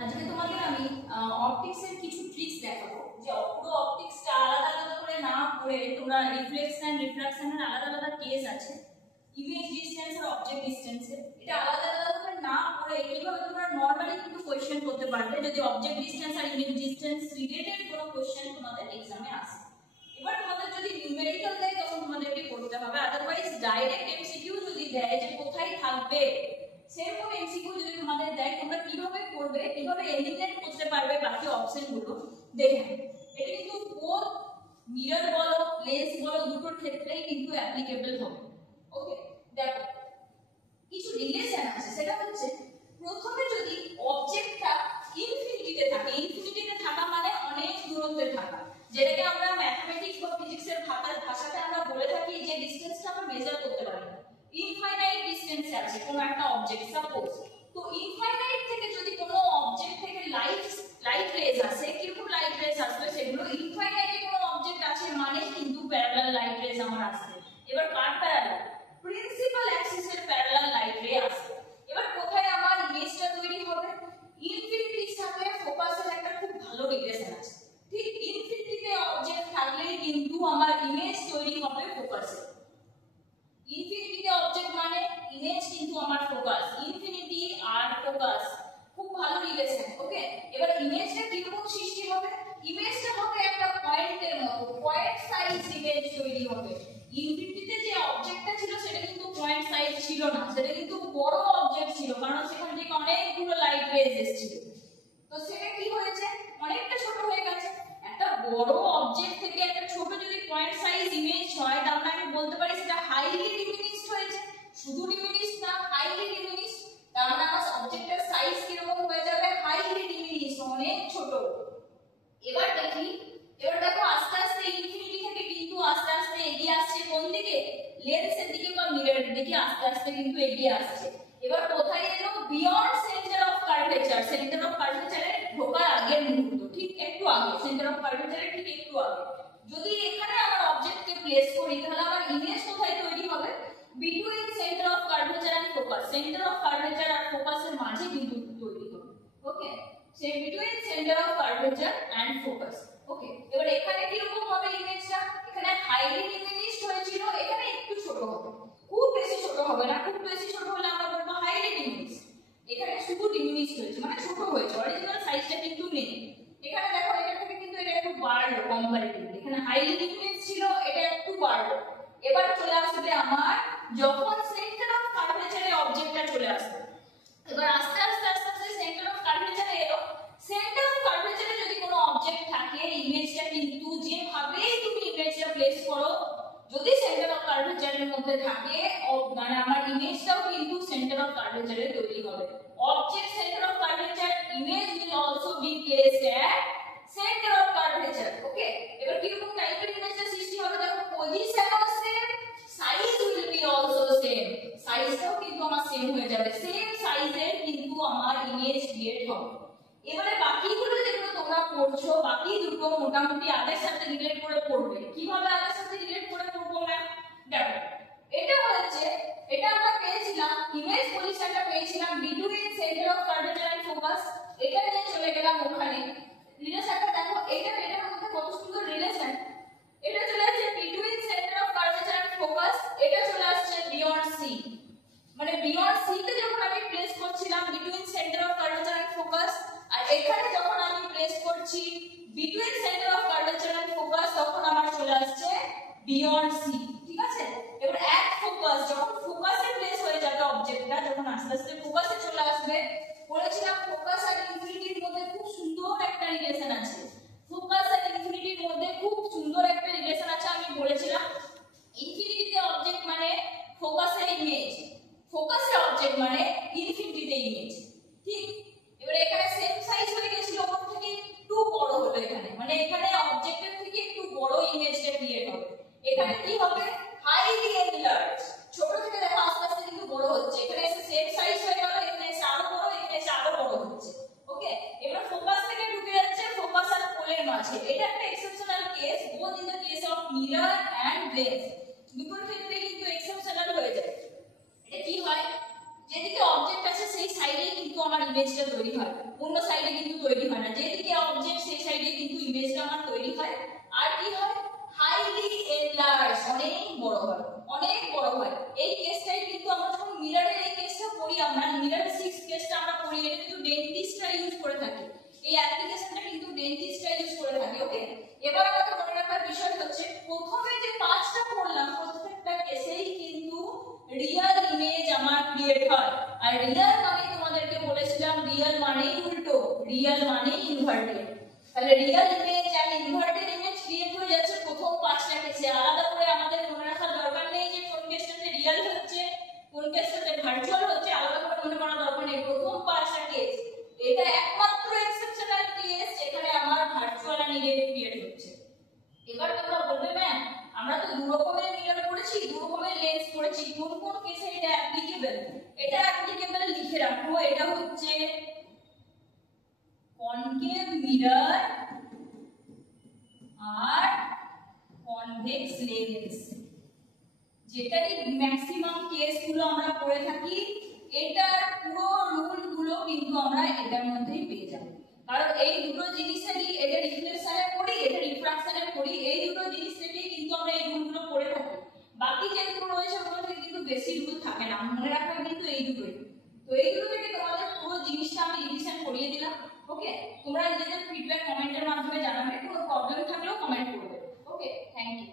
আজকে তোমাদের আমি অপটিক্সের কিছু ট্রিক্স দেখাবো, যে পুরো অপটিক্সটা আলাদা আলাদা করে না পড়ে তোমরা রিফ্লেকশন রিফ্রাকশনের আলাদা আলাদা কেস আছে, ইমেজ ডিসটেন্স আর অবজেক্ট ডিসটেন্সের, এটা আলাদা আলাদা করে না পড়ে কিভাবে তোমরা নরমালি কিন্তু কোশ্চেন করতে পারবে যদি অবজেক্ট ডিসটেন্স আর ইমেজ ডিসটেন্স রিলেটেড কোনো কোশ্চেন তোমাদের এক্সামে আসে। এবার তোমাদের যদি নিউমেরিক্যাল দেয় তখন তোমাদেরকে করতে হবে, আদারওয়াইজ ডাইরেক্ট এমসিকিউ যদি দেয় যে কোথায় থাকবে, সেরকম এমসিকিউ যদি তোমাদের দেয় তোমরা কিভাবে করবে, কিভাবে এলিমিনেট করতে পারবে বাকি অপশনগুলো দেখে নাও। এটা কিন্তু বোথ মিরর বলো লেন্স বলো দুটোর ক্ষেত্রেই কিন্তু অ্যাপ্লিকেবল হবে। ওকে, দেখো কিছু রিলেশন আছে, সেটা হচ্ছে প্রথমে যদি অবজেক্টটা ইনফিনিটিতে থাকে, ইনফিনিটিতে থাকা মানে অনেক দূরত্বে থাকা, যেটাকে আমরা ম্যাথমেটিক্স বা ফিজিক্সের ভাষাতে আমরা বলে থাকি যে ডিসটেন্সটা আমরা মেজার করতে পারি না, ইনফাইনাইট ডিসটেন্সে আছে কোনো একটা অবজেক্ট সাপোজ। তো ইনফাইনাইট থেকে যদি কোনো অবজেক্ট থেকে লাইট রেজ আসে, কিরকম লাইট রেজ আসবে সেগুলো, ইনফাইনাইটে কোনো অবজেক্ট আছে মানে কিন্তু প্যারালাল লাইট রেজ আমার আসবে। এবার কার প্যারালাল? প্রিন্সিপাল অ্যাক্সিসের প্যারালাল লাইট রে আসবে। এবার কোথায় আমার ইমেজটা তৈরি হবে? ইনফিনিটির সাথে ফোকাসের একটা খুব ভালো রিলেশন আছে, ঠিক ইনফিনিটিতে অবজেক্ট থাকলে কিন্তু আমার ইমেজ তৈরি হবে ফোকাসে। ইনফিনিটিতে অবজেক্ট মানে ইমেজ কিন্তু আমার ফোকাস, ইনফিনিটি আর ফোকাস খুব ভালো রিলেশন। ওকে, এবার ইমেজটা কিরকম সৃষ্টি হবে? ইমেজটা হবে একটা পয়েন্টের মতো, পয়েন্ট সাইজ ইমেজ তৈরি হবে। ইনফিনিটিতে যে অবজেক্টটা ছিল সেটা কিন্তু পয়েন্ট সাইজ ছিল না, সেটা কিন্তু বড় অবজেক্ট ছিল, কারণ সেখান থেকে অনেকগুলো লাইট রেজ এসেছিল। তো সেটা কি হয়েছে? অনেকটা ছোট হয়ে গেছে। একটা বড় অবজেক্ট থেকে একটা ছোট যদি পয়েন্ট সাইজ ইমেজ হয়, তাহলে আমি বলতে পারি সেটা হাইলি ডিমিনিশড হয়েছে। শুধু ডিমিনিশড না, হাইলি ডিমিনিশড, তার মানে আমার অবজেক্টের সাইজ কিরকম হয়ে যাবে? হাইলি ডিমিনিশড, অনেক ছোট। এবার দেখি, এবার দেখো আস্তে আস্তে ইনফিনিটি থেকে কিন্তু আস্তে আস্তে এগিয়ে আসছে কোন দিকে? লেন্সের দিকে বা মিররের দিকে আস্তে আস্তে কিন্তু এগিয়ে আসছে। এবার কোথায় এলো? Beyond centre of curvature, centre of কার্ভেচারের ঢোকার আগের মুহূর্ত, ঠিক একটু আগে, সেন্টার অফ কার্ভেচারের ঠিক একটু আগে যদি এখানে আমার অবজেক্টকে প্লেস করি, তাহলে আমার ইমেজ কোথায় তৈরি হবে? Between centre of curvature and focus, centre of curvature আর ফোকাসের মাঝে কিন্তু তৈরি হবে। Okay, say between centre of curvature and focus. Okay, এবার এখানে কি রকম হবে ইমেজটা? এখানে হাইলি ডিমিনিশড হয়েছিল, এখানে একটু ছোট হবে, খুব বেশি ছোট হবে না, খুব বেশি ছোট হলে আমরা বলবো হাইলি ডিমিনিশড। এখানে শুধু ডিমিনিশড হয়েছে মানে ছোট হয়েছে, অরিজিনাল সাইজটা কিন্তু নেই। এখানে দেখো এটা থেকে কিন্তু এটা একটু বাড়লো কম্পারেটিভলি, এখানে হাইলি ডিমিনিশড ছিল, এটা একটু বাড়লো। এবার চলে আসবে আমার যখন সেন্টার অফ কার্ভেচারে অবজেক্টটা চলে আসবে, এবার আস্তে আস্তে আস্তে আস্তে সেন্টার অফ কার্ভেচারে এলো। সেন্টার অফ কার্ভেচারে যদি কোনো অবজেক্ট থাকে, ইমেজটা কিন্তু যেভাবেই তুমি ইমেজটা প্লেস করো, যদি সেন্টার অফ কার্ভেচারের মধ্যে থাকে মানে আমার ইমেজটাও কিন্তু সেন্টার অফ কার্ভেচারে তৈরি হবে। Object centre of curvature, image will also be placed at centre of curvature. Okay, এবার কিরকম টাইপের ইমেজটা সৃষ্টি হবে? দেখো পজিশনও same, size will be also same, সাইজটাও কিন্তু আমার সেম হয়ে যাবে, সেম সাইজের কিন্তু আমার ইমেজ ক্রিয়েট হবে। এবারে বাকিগুলো যেগুলো তোমরা পড়ছো, বাকি দুটো মোটামুটি আগের সাথে রিলেট করে পড়বে। কিভাবে আগের সাথে রিলেট করে পড়বো ম্যাম? দেখো এটা হচ্ছে, এটা আমরা পেয়েছিলাম ইমেজ পজিশনটা পেয়েছিলাম between centre of curvature and focus, এটা নিয়ে চলে গেলাম ওখানে। রিলেশনটা দেখো, এটার মধ্যে কত সুন্দর রিলেশন। এটা চলে আসছে between centre of curvature and focus, এটা চলে আসছে বিয়ন্ড সি, মানে বিয়ন্ড সি তে যখন আমি প্লেস করছিলাম between centre of curvature and focus, আর এখানে যখন আমি প্লেস করছি between centre of curvature and focus, তখন আমার চলে আসছে বিয়ন্ড সি। ঠিক আছে, এবার এট ফোকাস, যখন ফোকাসে প্লেস হয়ে যাবে অবজেক্টটা, যখন আস্তে আস্তে ফোকাসে চলে আসবে, বলেছিলাম ফোকাস আর ইনফিনিটির মধ্যে খুব সুন্দর একটা রিলেশন আছে, ফোকাস আর ইনফিনিটির মধ্যে খুব সুন্দর একটা রিলেশন আছে। আমি বলেছিলাম ইনফিনিটিতে অবজেক্ট মানে ফোকাসে ইমেজ, ফোকাসে অবজেক্ট মানে ইনফিনিটিতে ইমেজ। ঠিক, এবারে এখানে সেম সাইজ হয়ে গেছিল, ওপর থেকে একটু বড় হলো এখানে, মানে এখানে অবজেক্টের থেকে একটু বড় ইমেজটা ক্রিয়েট হবে। এখানে কি হবে? হাইলি এনলার্জ, ছোট থেকে দেখো আস্তে আস্তে কিন্তু বড় হচ্ছে, এখানে এসে সেম সাইজ হয়ে গেল, এখানে এসে আরো বড়, এখানে এসে আরো বড় হচ্ছে। ওকে, এবার ফোকাস থেকে ঢুকে যাচ্ছে ফোকাস আর পোলের মাঝে, এটা একটা exceptional case, both in the case of mirror and lens, দুটোর ক্ষেত্রে কিন্তু এক্সেপশনাল হয়ে যায়। এটা কি হয়? যেদিকে অবজেক্ট আছে সেই সাইডেই কিন্তু আমার ইমেজটা তৈরি হয়। অন্য সাইডে কিন্তু তৈরি হয় না, যেদিকে অবজেক্ট সেই সাইডে কিন্তু ইমেজটা আমার তৈরি হয়। আর কি হয়, হাইলি এনলার্জ, অনেক বড় হয়, অনেক বড় হয়। এই কেসটাই কিন্তু আমরা যখন মিররের এই কেসটা পড়ি, আমরা মিরর 6 কেসটা আমরা পড়ি, এটা কিন্তু ডেন্টিস্টরা ইউজ করে থাকে, এই অ্যাপ্লিকেশনটা কিন্তু ডেন্টিস্টরা ইউজ করে থাকে। ওকে, এবার আমাদের মনে রাখার বিষয় হচ্ছে প্রথমে যে পাঁচটা পড়লাম প্রত্যেকটা কেসেই কিন্তু রিয়েল ইমেজ আমার ক্রিয়েট হয়। আর রিয়েল মানে তোমাদেরকে বলেছিলাম রিয়েল মানেই উল্টো, রিয়েল মানেই ইনভার্টেড। তাহলে রিয়েল ইমেজ আর ইনভার্টেড ইমেজ ক্রিয়েট হয়ে যাচ্ছে প্রথম পাঁচটা কেসে। আলাদা করে আমাদের মনে রাখার দরকার নেই যে কোন কেসটাতে রিয়েল হচ্ছে কোন কেসটাতে ভার্চুয়াল হচ্ছে, আলাদা করে মনে করার দরকার নেই। প্রথম পাঁচটা কেস এটা একমাত্র এক্সেপশনাল কেস যেখানে আমার ভার্চুয়াল আর রিয়েল ক্রিয়েট হচ্ছে। এবার তোমরা বলবে ম্যাম আমরা তো দু রকমের মিরর পড়েছি, দু রকমের লেন্স পড়েছি, কোন কোন কেসে এটা অ্যাপ্লিকেবল? এটা অ্যাপ্লিকেবল লিখে রাখো, এটা হচ্ছে কনকেভ মিরর আর কনভেক্স লেন্স, যেটারই ম্যাক্সিমাম কেসগুলো আমরা পড়ে থাকি। এটার পুরো রুলগুলো কিন্তু আমরা এটার মধ্যেই পেয়ে যাব, কারণ এই দুটো জিনিসেরই, এটা রিফ্লেকশনে পড়ি এটা রিফ্রাকশনে পড়ি, এই দুটো জিনিস থেকেই কিন্তু আমরা এই রুলগুলো পড়ে থাকি। বাকি যেগুলো রয়েছে ওগুলো থেকে কিন্তু বেশি রুল থাকে না, মনে রাখার কিন্তু এই দুটোই। তো এইগুলো থেকে তোমাদের পুরো জিনিসটা আমি রিভিশন করিয়ে দিলাম। ওকে, তোমরা নিজেদের ফিডব্যাক কমেন্টের মাধ্যমে জানাবে, কোনো প্রবলেম থাকলেও কমেন্ট করবে। ওকে, থ্যাংক ইউ।